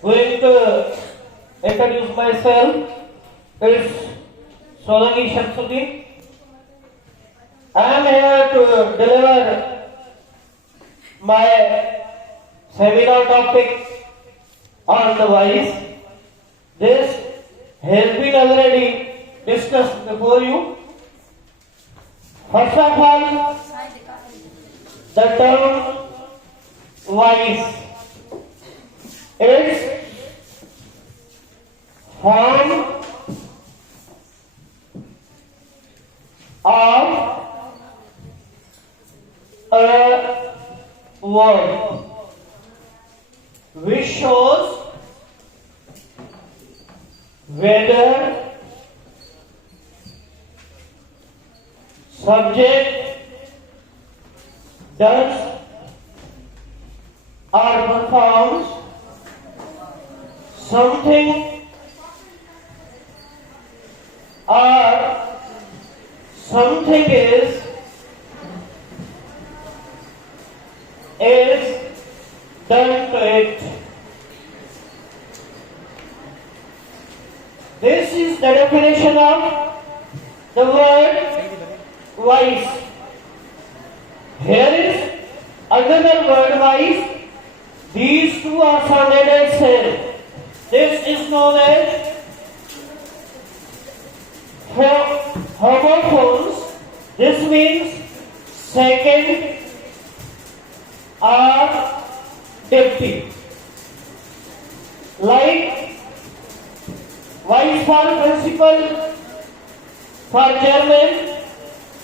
Going to introduce myself. It's Solangi. I am here to deliver my seminar topic on the voice. This has been already discussed before you. First of all, the term voice is form of a word which shows whether subject does or performs something or something is done to it. This is the definition of the word voice. Here is another word voice. These two are sounded as same. This is known as homophones. This means second or dipty. Like voice for principal, for German,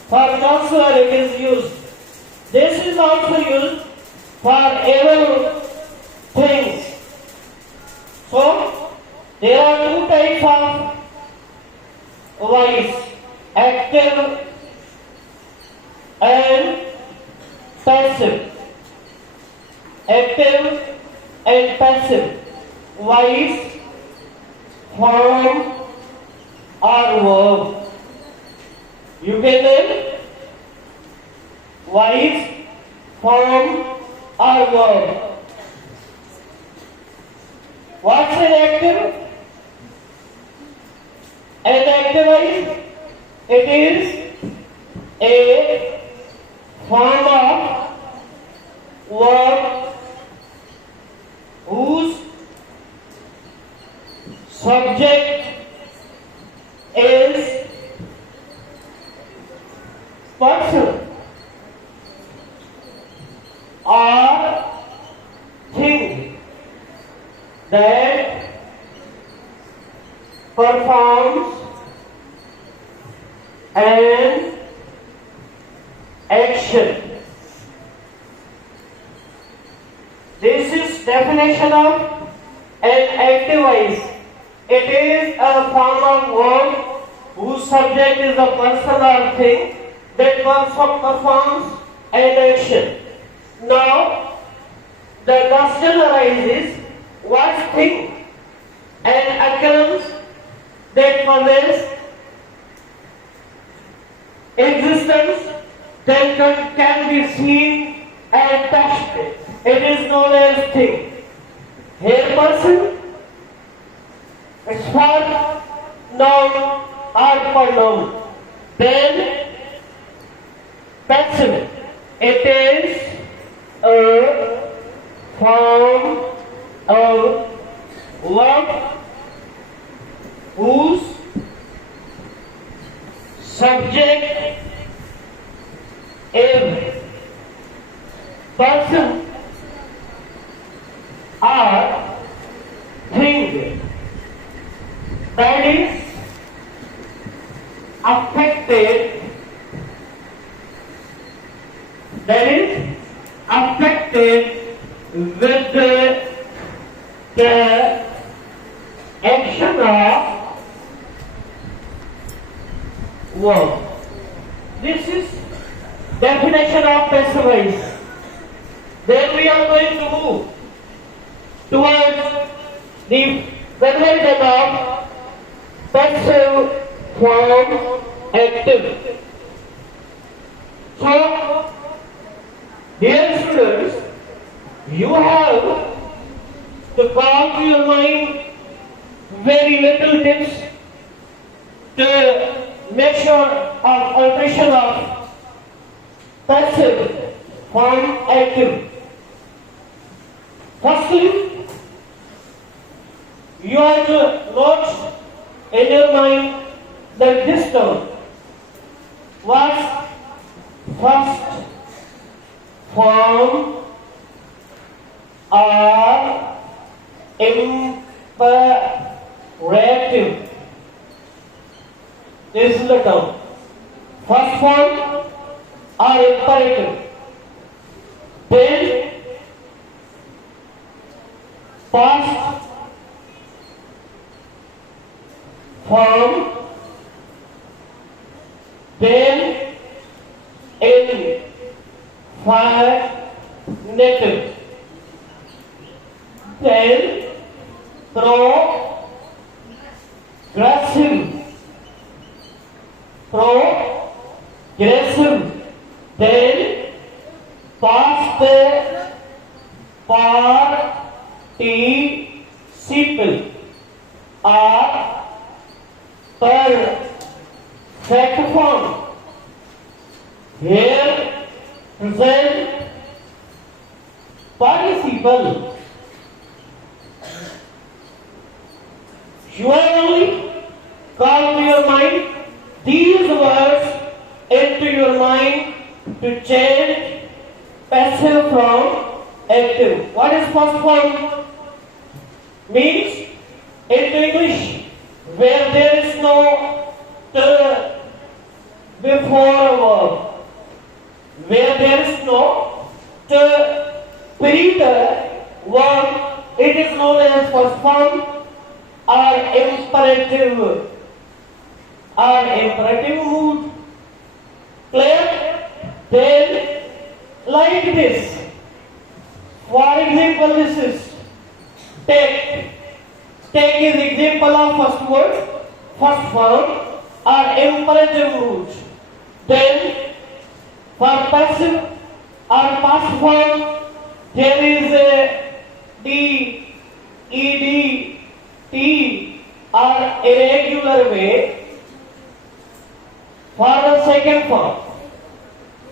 for counselor it is used. This is also used for evil things. So, there are two types of voice, active and passive. Active and passive voice, form or verb. You can name voice, form or verb. What's an active? An active voice, it is a form of verb whose subject is person or thing that performs an action. This is definition of an active voice. It is a form of word whose subject is a person or thing that performs an action. Now, the question arises, what thing and occurrence that possess existence that can be seen and touched. It is known as thing. Here person, it's for noun or pronoun. Then passive. It is a form of verb whose subject is person or thing that is affected with the action of verb. This is definition of passive voice. Then we are going to move towards the conversion of passive from active. So, dear students, you have to call to your mind very little tips to measure of alteration of passive from active. Firstly, you have to note in your mind that this term was first form or imperative. This is the term. First form or imperative. Then past form. Then infinitive. Then progressive. Then past participle or perfect form. Here present participle. You have only call to your mind these words into your mind to change passive from active. What is first form? Means into English where there is no before a verb, where there is no verb, it is known as first form or imperative mood. Clear? Then like this. For example, this is take. Take is example of first word, first form or imperative mood. Then for passive or past form, there is a D, ED, T or irregular way for the second form.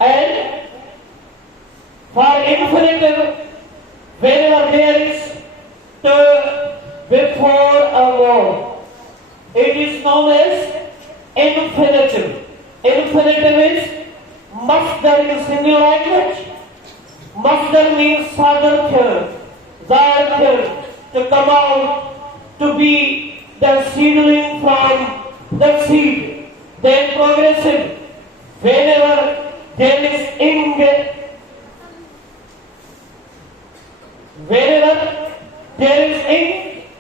And for infinitive, whenever there is before a verb, it is known as infinitive. Infinitive is masdar in Hindi language. Masdar means sadar, to come out, to be the seedling from the seed. Then progressive, whenever there is ing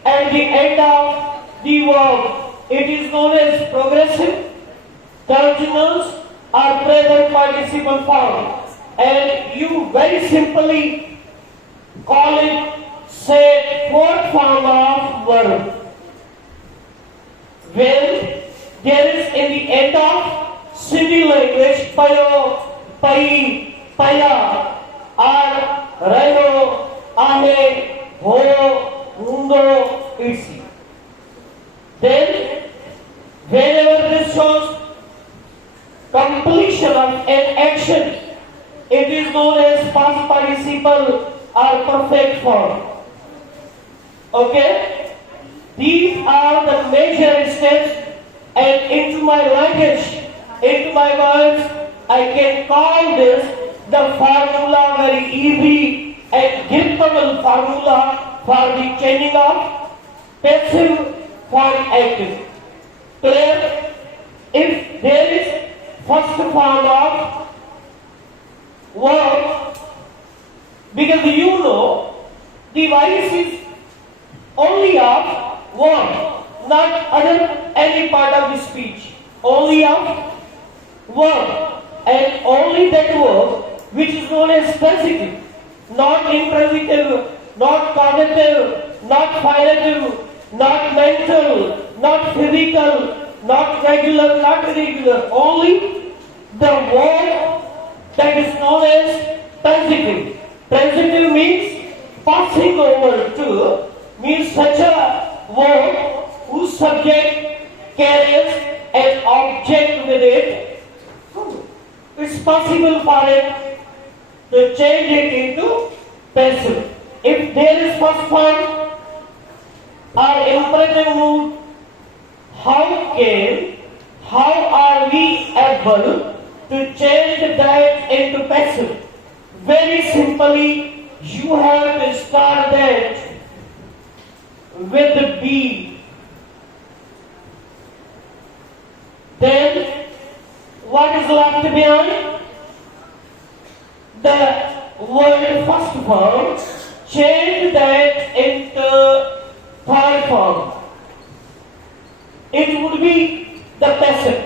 at the end of the verb, it is known as progressive, continuous or present participle form. And you very simply call it, say, fourth form of verb. When there is in the end of Sindhi language, payo, pai, paya, or rayo, ahe, ho, undo, etc. Then, whenever this shows completion of an action, it is known as past participle or perfect form. Okay? These are the major steps, and into my language, into my words, I can call this the formula very easy and giftable formula for the changing of passive from active. Clear? If there is first form of verb, because you know the voice is only of verb, not other any part of the speech, only of verb, and only that verb which is known as transitive, not intransitive, not cognitive, not finite, not mental, not physical, not regular, not irregular, only the verb that is known as transitive. Transitive means passing over to to change it into passive. If there is first form or imperative mood, how are we able to change that into passive? Very simply, you have to start that with be. Then, what is left behind? The word first form, change that into third form. It would be the passive.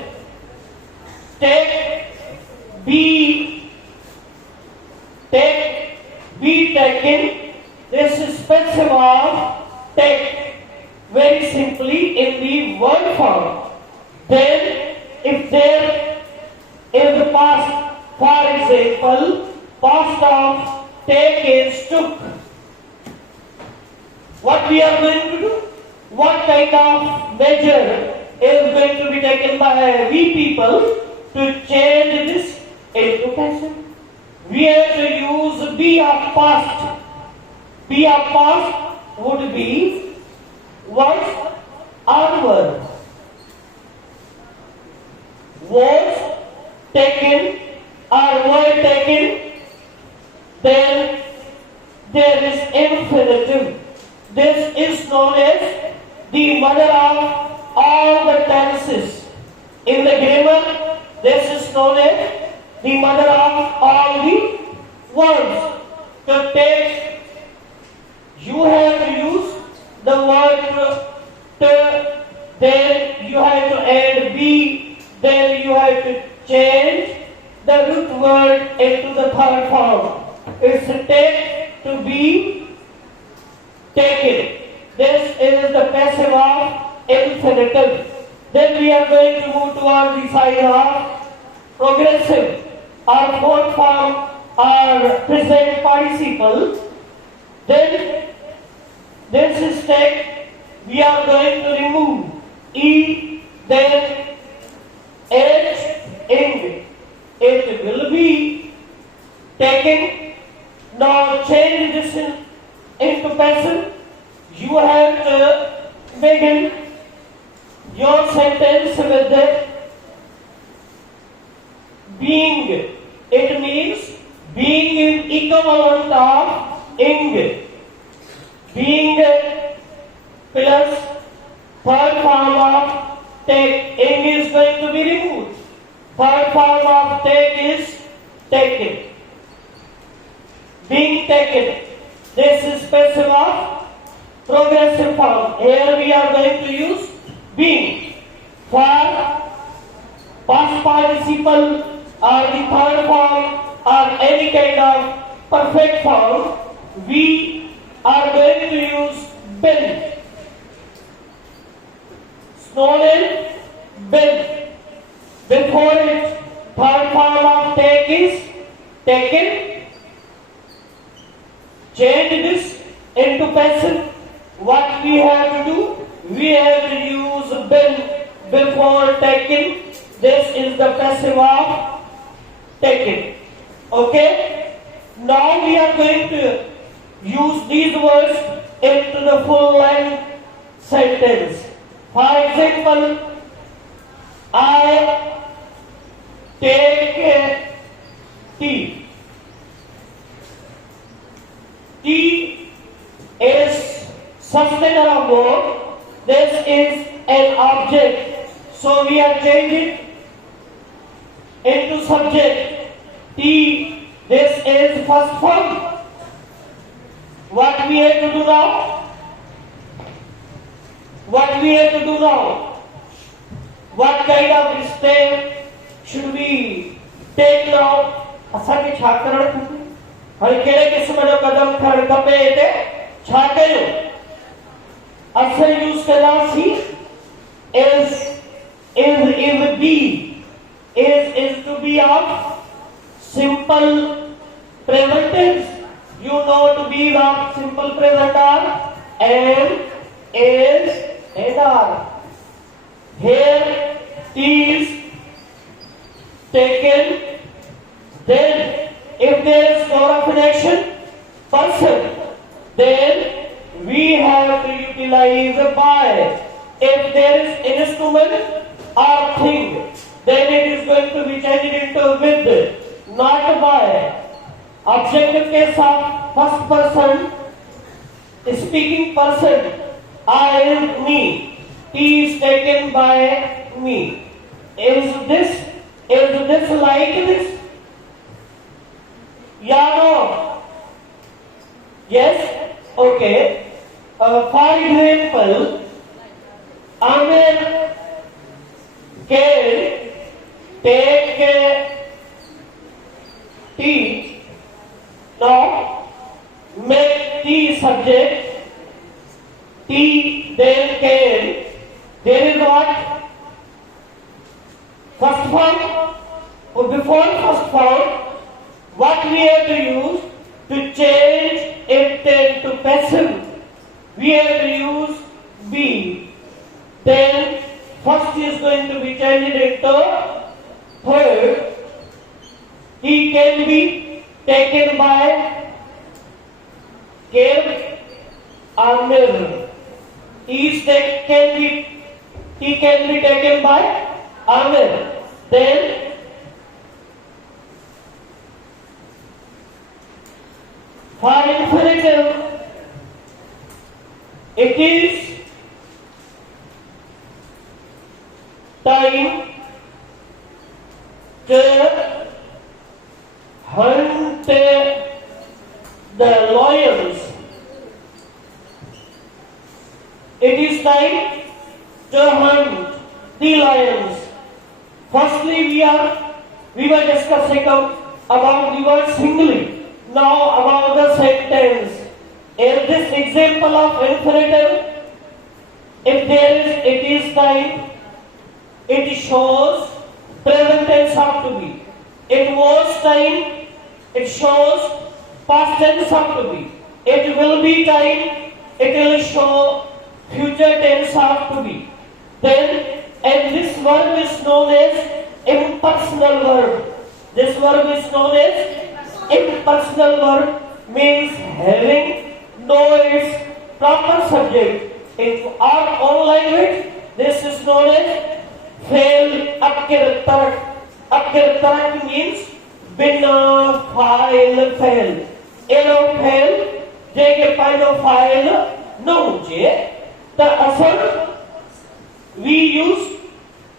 Take, be taken. This is passive of take. Very simply in the word form. Then, if there is the past, for example, past of take is took. What we are going to do? What kind of measure is going to be taken by we people to change this into passive? We have to use be of past. Be of past would be was onward. Was taken or were taken, then there is infinitive. This is known as the mother of all the tenses. In the grammar, this is known as the mother of all the words. To take, you have to use the word to, then you have to add be, then you have to change the root word into the third form. It's take to be taken. This is the passive of infinitive. Then we are going to move towards the side of progressive. Our fourth form are present participle. Then this is take. We are going to remove e, then h, ing. It will be taken. Now change this into passive. You have to begin your sentence with the being. It means being is equivalent of ing. Being plus third form of take. Ing is going to be removed. Third form of take is taken. Being taken. This is passive of progressive form. Here we are going to use being. For past participle or the third form or any kind of perfect form, we are going to use been. Stolen, been. Before it, third form of take is taken. Change this into passive. What we have to do? We have to use been before taken. This is the passive of taken. Okay? Now we are going to use these words into the full length sentence. For example, I take tea. Tea is sustainer of verb. This is an object. So we are changing into subject. Tea. This is first form. What we have to do now? What we have to do now? What kind of step should we take now? असांखे छा करणु खपे? हाणे कहिड़े क़िस्म जो क़दम खणणु खपे हिते? छा कयूं? असां यूज़ कंदासीं is be. Is to be of simple present tense. You know to be of simple present are am, is, and are. Here is taken, then if there is verb of action, person, then we have to utilize by. If there is instrument or thing, then it is going to be changed into with, not by. Objective के साथ first person, speaking person, I, me, he is taken by me. Is this like this? Yeah, no? Yes? Okay. For example, Amir can take tea. Now, make tea subject. Tea, then can. There is what? First form. Before first form, what we have to use to change it to passive? We have to use be. Then first is going to be changed into third. He can be taken by care or mirror. He can be taken by Amir. Then for infinitive, it is time to hunt the lions. It is time to hunt the lions. Firstly, we were discussing about the word singly. Now about the sentence. In this example of infinitive, if it is time, it shows present tense have to be. It was time, it shows past tense have to be. It will be time, it will show future tense have to be. Then, and this verb is known as impersonal verb. This verb is known as impersonal verb, means having no its proper subject. In our own language, this is known as fail akkir tarak. Akkir tarak means bina file fail. Eno fail, jege paino file no je. The asal, we use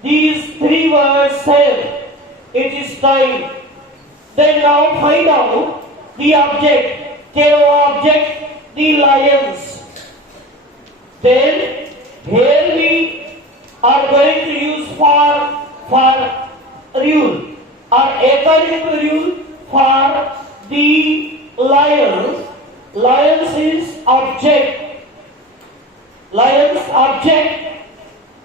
these three words same. It is time. Then now find out the object. Kero object, the lions. Then here we are going to use for rule or according to rule for the lion. Lions is object. Lions object,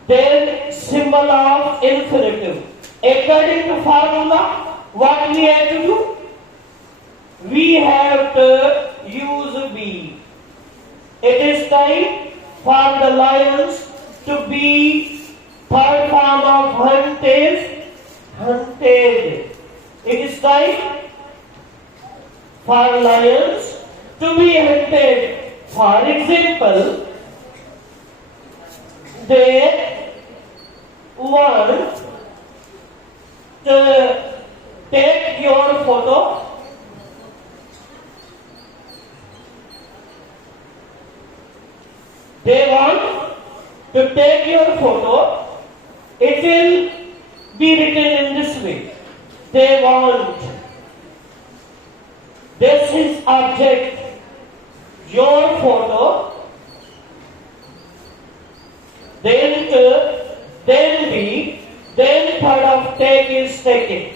then symbol of infinitive. According to formula, what we have to do? We have to use be. It is time for the lions to be third form of hunted. It is time for lions to be hunted. For example, they want to take your photo. They want to take your photo. It will be written in this way. They want. This is object. Your photo. Then be, then third of take is taken.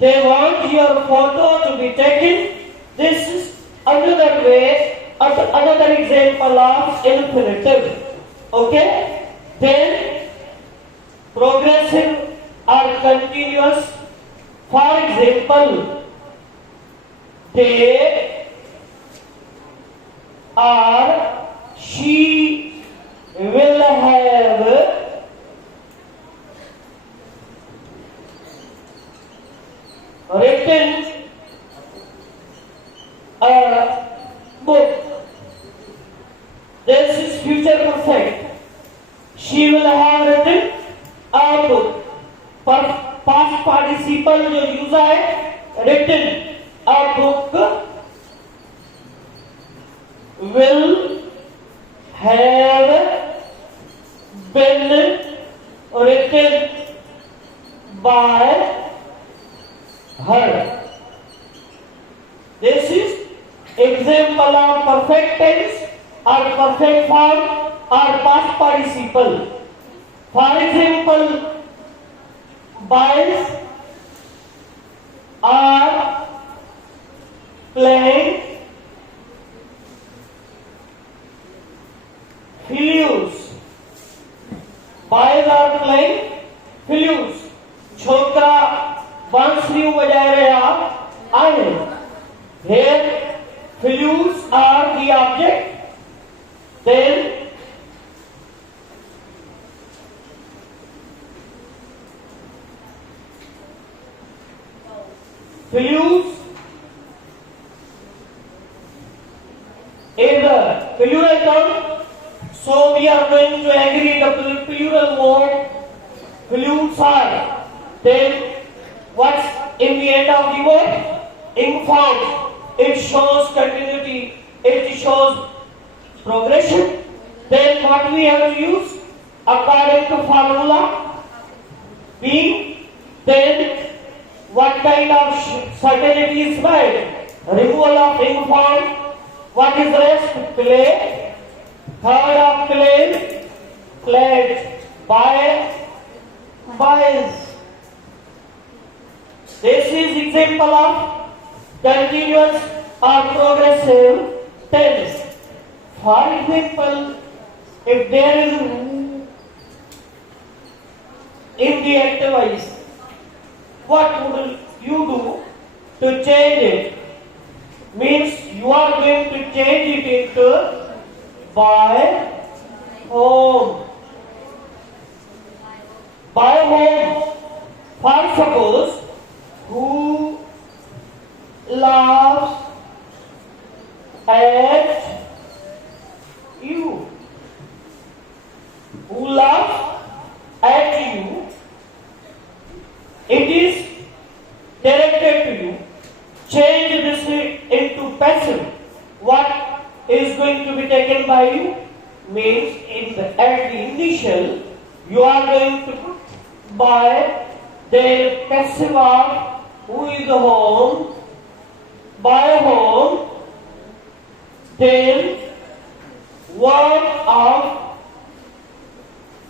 They want your photo to be taken. This is another way, another example of infinitive. Okay? Then progressive or continuous. For example, they are, she will have book. This is future perfect. She will have written a book. पर past participle जो use है written a book will have been written by her. This is example of perfect tense or perfect form or past participle. For example, boys are playing flutes. Boys are playing flutes. छोकरा बांसुरी बजा रहा है. Here, flutes are the object. Then flutes is the plural term, so we are going to agree the plural word flutes are. Then what's in the end of the word? Informed. It shows continuity, it shows progression. Then what we have to use according to formula being, then what kind of certainty is made? Removal of informed. What is the rest? Play. Third of play, played by boys. This is example of continuous or progressive tense. For example, if there is in the active voice, what would you do to change it? Means you are going to change it into by home. By home. For suppose, who laughs at you? Who laughs at you? It is directed to you. Change this into passive. What is going to be taken by you? Means at the initial you are going to put by the passive of who is home, by home, then word of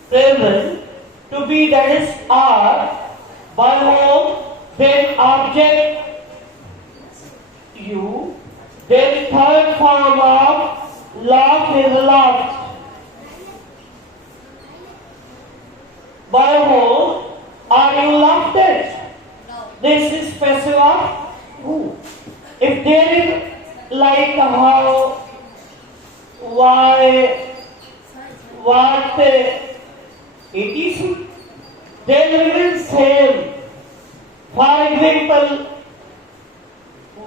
present to be, that is are, by home, then object you, then third form of laugh is laughed. By whom are you laughed at? This is passive of who. If there is like how, why, what, etc., then we will say, for example,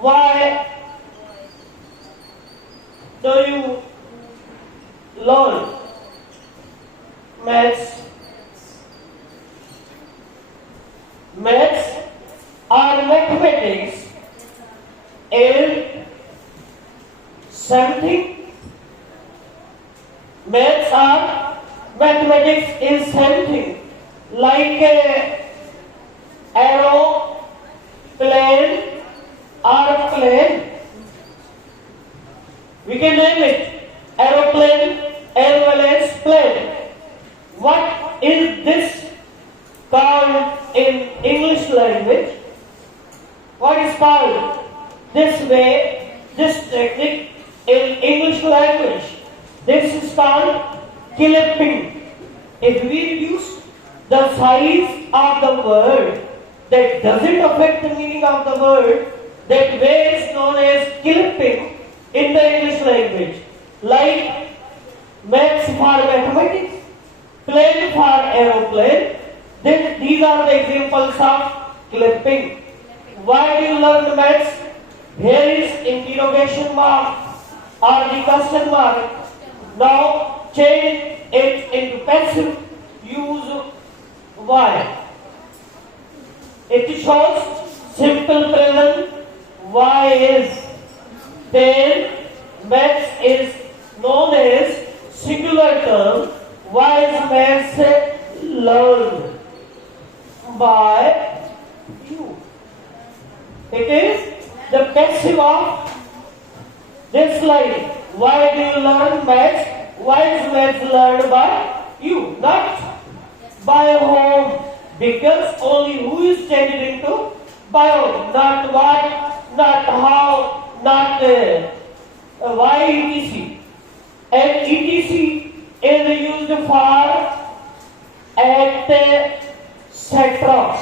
why do you learn maths? Maths or mathematics is something. Maths or mathematics is something like arrow, plane or plane. We can name it aeroplane as well as plane. What is this called in English language? What is called this way, this technique in English language? This is called clipping. If we reduce the size of the word that doesn't affect the meaning of the word, that way is known as clipping in the English language. Like maths for mathematics, plane for aeroplane. Then these are the examples of clipping. Why do you learn the maths? Here is interrogation mark. or the question mark. Now change it into passive. Use why. It shows simple present. Why is. Then maths is known as singular term. Why is maths learned by you? It is the passive of this line. Why do you learn maths? Why is maths learned by you? Not by whom? Because only who is changed into by whom. Not what, not how, not why etc. And etc is used for etc.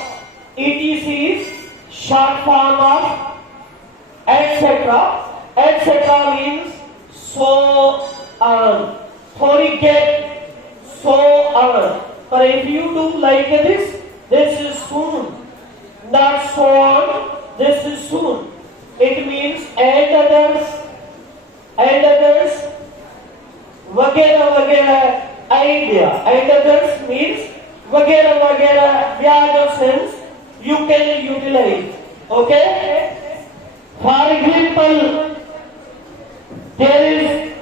etc is short form of etc. etc means so on. Thori get so on. But if you do like this is soon. Not so on, this is soon. It means and others, वगैरह वगैरह idea. And others means वगैरह वगैरह. They are the sense you can utilize. Okay? For example, there is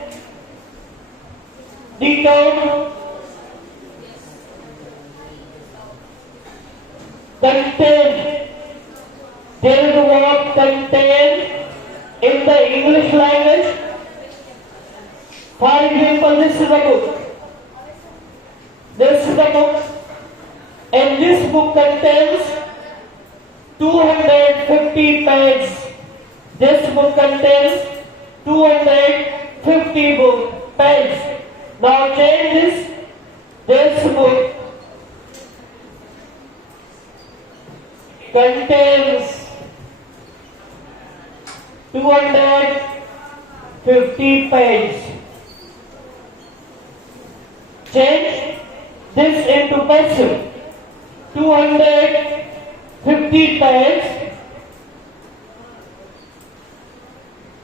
the term contain. There is the word contain in the English language. For example, this is a book. This is a book. And this book contains 250 pages. This book contains 250 pages. Now change this. This book contains 250 pages. Change this into passive. 250 pages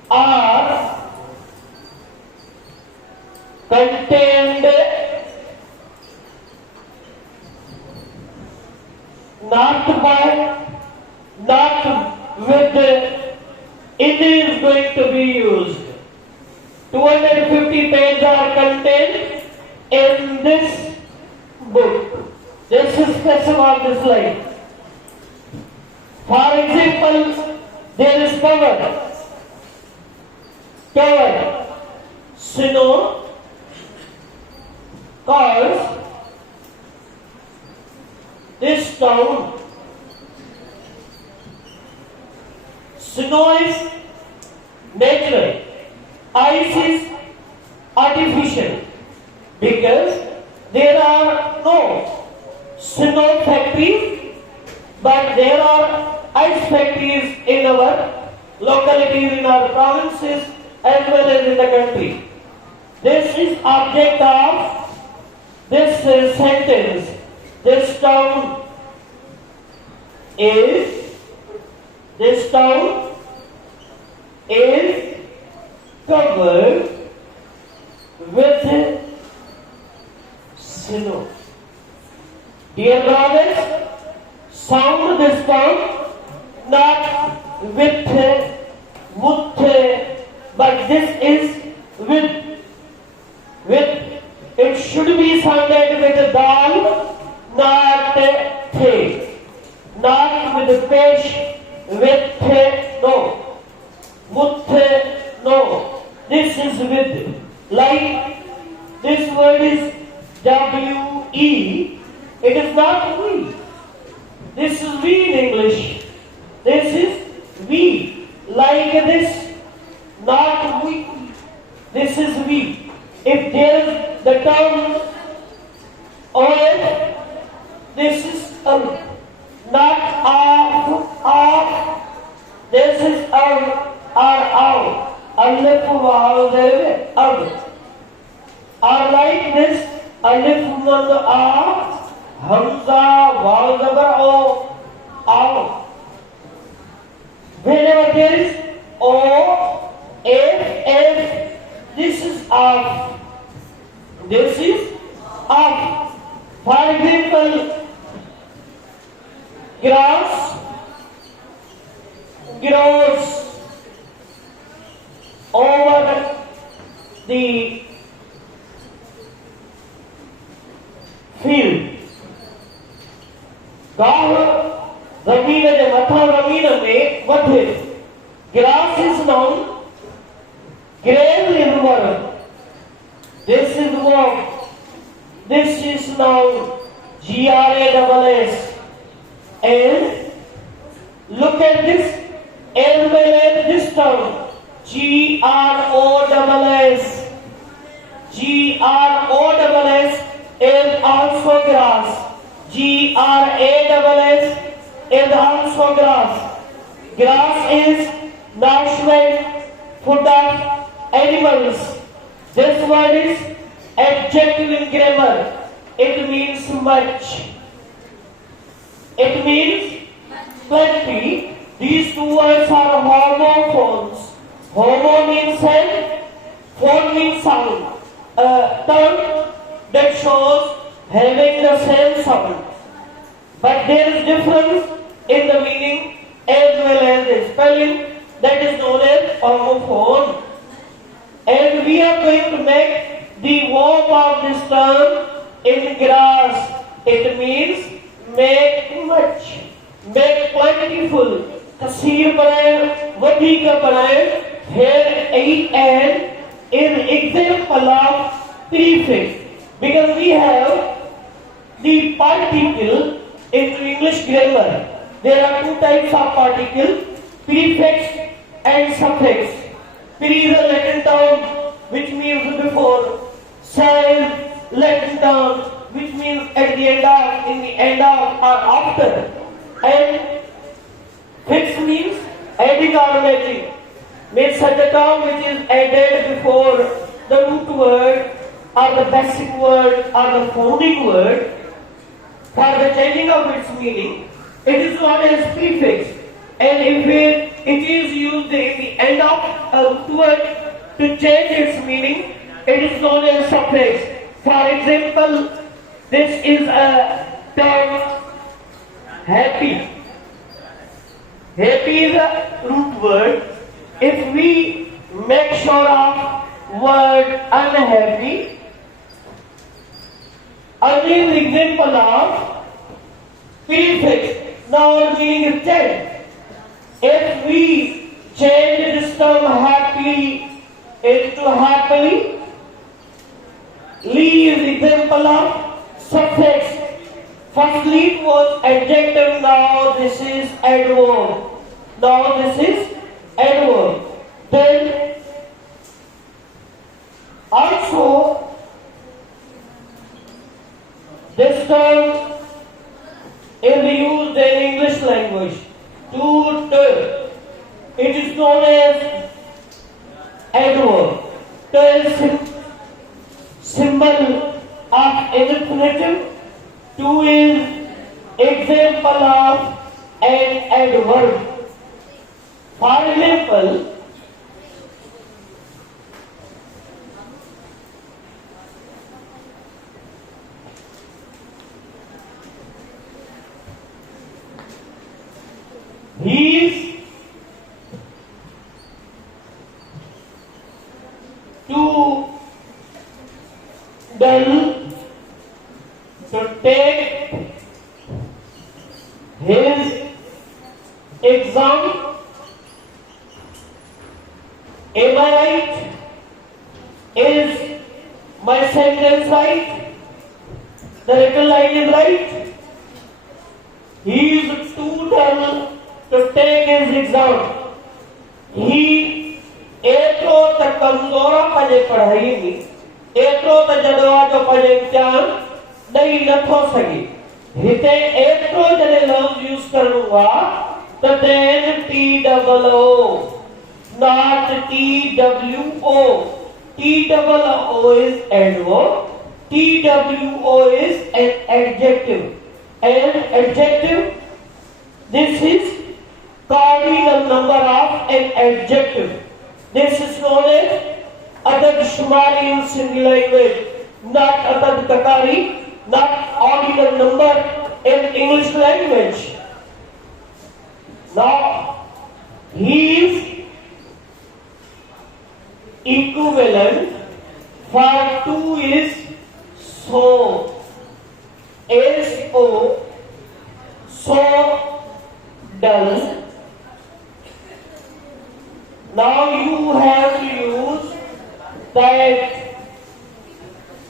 are contained not with it is going to be used. 250 pages are contained in this book. This is passive of this line. For example, there is cover. Cover. Snow covers this town. Snow is natural. Ice is artificial. Because there are no snow factories, but there are ice factories in our localities, in our provinces, as well as in the country. This is object of this sentence. This town is covered with snow. Dear brothers, sound this sound not with but this is with. It should be sounded with dal, not the. Not with fish, with no. Muthe, no. This is with. Like this word is W-E. It is not we. This is we in English. This is we. Like this, not we. This is we. If there is the term oil, this is not of. This is or out. Alif waw there ab. Or like this, alif mad a, hamza waw zabar o, aw. Whenever there is o, f, of. This is of. For example, grass grows over the field. गांव जमीन जे मथा जमीन में वधे. Grass is known. Grain is worm. This is worm. This is known GRASS. And look at this as well as this term GROSS. GROSS is also grass. GRASS is also grass. Grass is nourishment food of animals. This word is adjective in grammar. It means much. It means plenty. These two words are homophones. Homo means head, phone means sound. A term that shows having the same sound. But there is difference in the meaning as well as the spelling, that is known as homophone. And we are going to make the verb of this term in grass. It means make much, make plentiful. Kasir banaye, vadhika banaye. Here an is example of prefix. Because we have the particle in English grammar. There are two types of particle, prefix and suffix. Pre is a Latin term which means before. Sign, Latin term which means at the end of, in the end of or after. And fix means adding or matching. Means such a term which is added before the root word or the basic word or the founding word for the changing of its meaning. It is known as prefix. And if it is used in the end of a root word to change its meaning, it is known as suffix. For example, this is a term happy. Happy is a root word. If we make sure of word unhappy, again example of prefix. Now meaning is changed. If we change this term happy into happily, Lee is example of suffix. Firstly it was adjective, now this is adverb. Now this is adverb. Then also this term is used in English language. To turn. It is known as adverb. To is symbol of infinitive. To is example of an adverb. For example, he is too dull to take his exam. Am I right? Is my sentence right? The written line is right? He is too dull to take his exam. He एतिरो त कमज़ोर पंहिंजे पढ़ाई में, एतिरो त जॾहिं जो पंहिंजे इम्तिहान ॾेई नथो सघे. हिते एतिरो जॾहिं लफ़्ज़ यूज़ करणो आहे त then TOO, not TWO. TOO is adverb. TWO is an adjective. An adjective, this is cardinal number of an adjective. This is known as other Shumari in Sindhi language, not Atad Kakari, not ordinal number in English language. Now, he is equivalent for 2 is so. S-O, so dull. Now you have to use that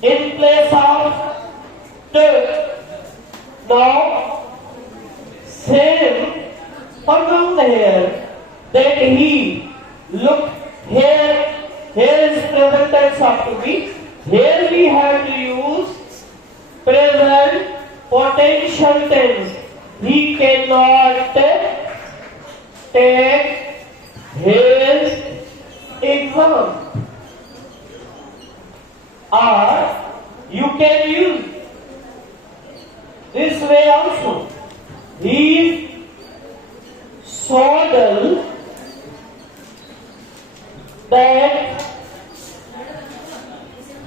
in place of t. Now, same pronoun here, that he, look here, here is present tense have to be. Here we have to use present potential tense. He cannot take his exam. Or you can use this way also. He is so dull that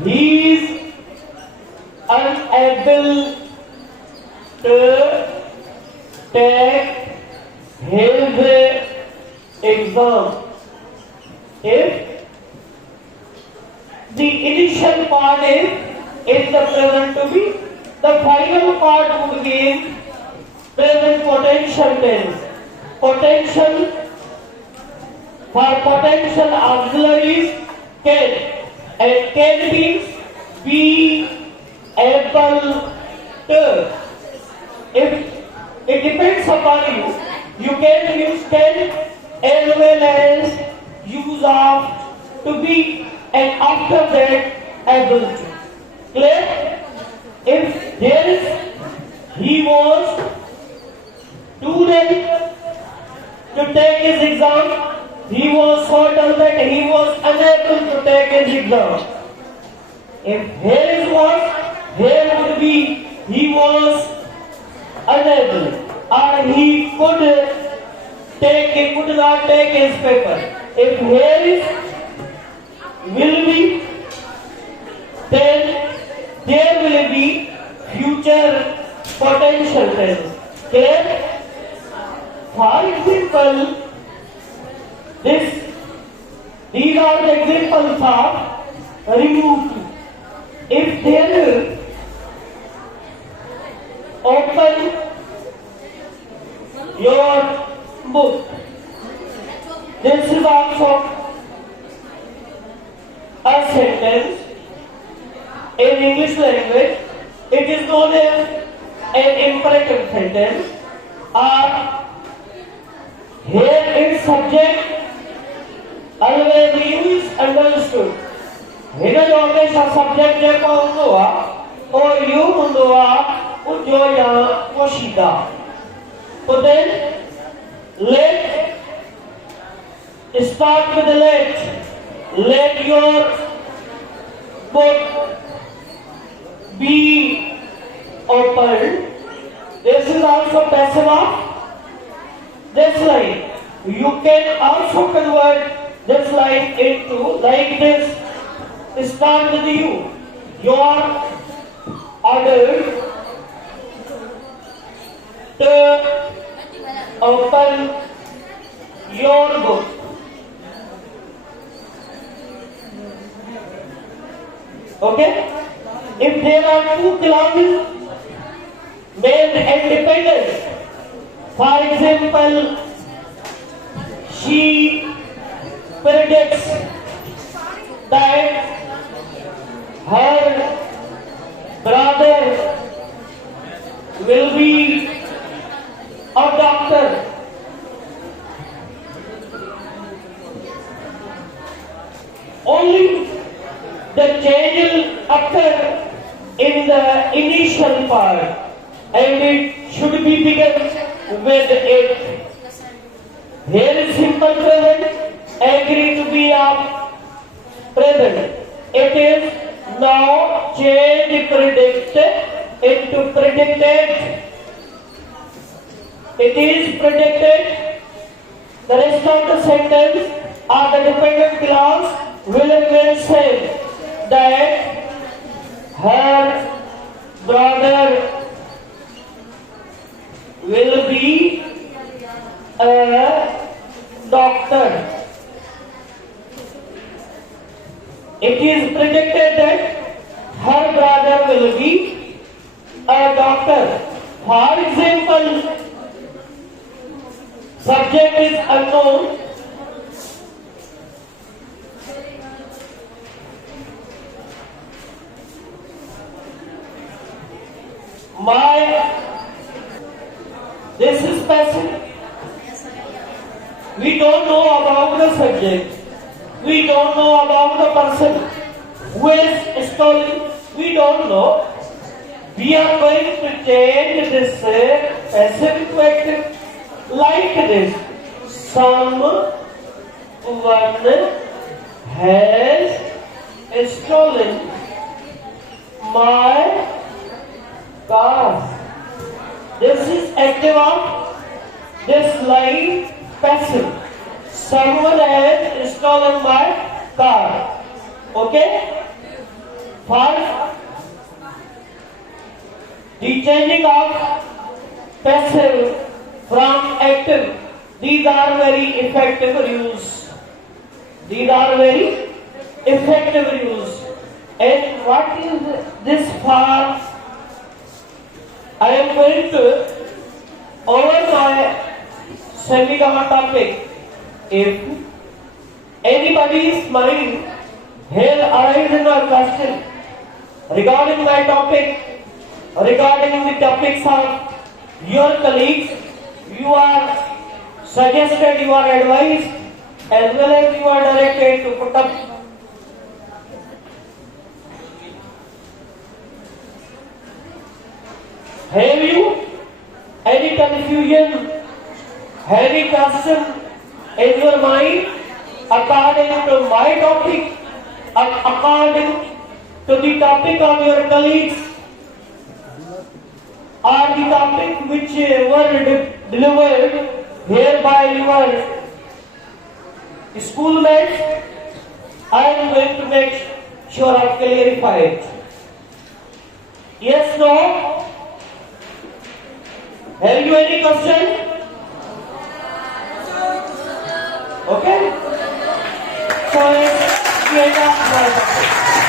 he is unable to take his exam. If the initial part is in the present to be, the final part would be in present potential tense. Potential, for potential auxiliaries can, and can be able to. If it depends upon you, you can use can as well as use of to be, and after that able to. Clear? If there is, he was too late to take his exam, he was so dull that he was unable to take his exam. If here is was, here would be he was unable, or he could not take his paper. If here is will be, then there will be future potential tense. Clear? For example, these are the examples of removed. If there open your book, this is also a sentence in English language. It is known as an imperative sentence. Here its subject always is understood. हिन जो हमेशा subject जेको हूंदो आहे उहो you हूंदो आहे उजो या पोशीदा. So then let start with let your book be opened. This is also passive of this line. You can also convert this line into like this. Start with you. You are ordered to open your book. Okay? If there are two classes made independent, for example, she predicts that her brother will be a doctor. Only the change will occur in the initial part, and it should be begun with it. Here is simple present, agree to be of present. It is now change predict into predicted. It is predicted. The rest of the sentence or the dependent clause will remain same. that her brother will be a doctor. It is predicted that her brother will be a doctor. For example, subject is unknown. This is passive. We don't know about the subject. We don't know about the person who is stolen. We don't know. We are going to change this passive to active like this. Someone has stolen my car. This is active of this line passive. Someone has stolen my car. Okay? For the changing of passive from active, these are very effective rules. These are very effective rules. And what is this for? I am going to over my seminar topic. If anybody's mind has arisen a question regarding my topic, regarding the topics of your colleagues, you are suggested, you are advised, as well as you are directed to put up. Have you any confusion, any question in your mind according to my topic, according to the topic of your colleagues, or the topic which were delivered here by your schoolmates? I am going to make sure I clarify it. Yes, no? Have you any question? Okay? So let's get up.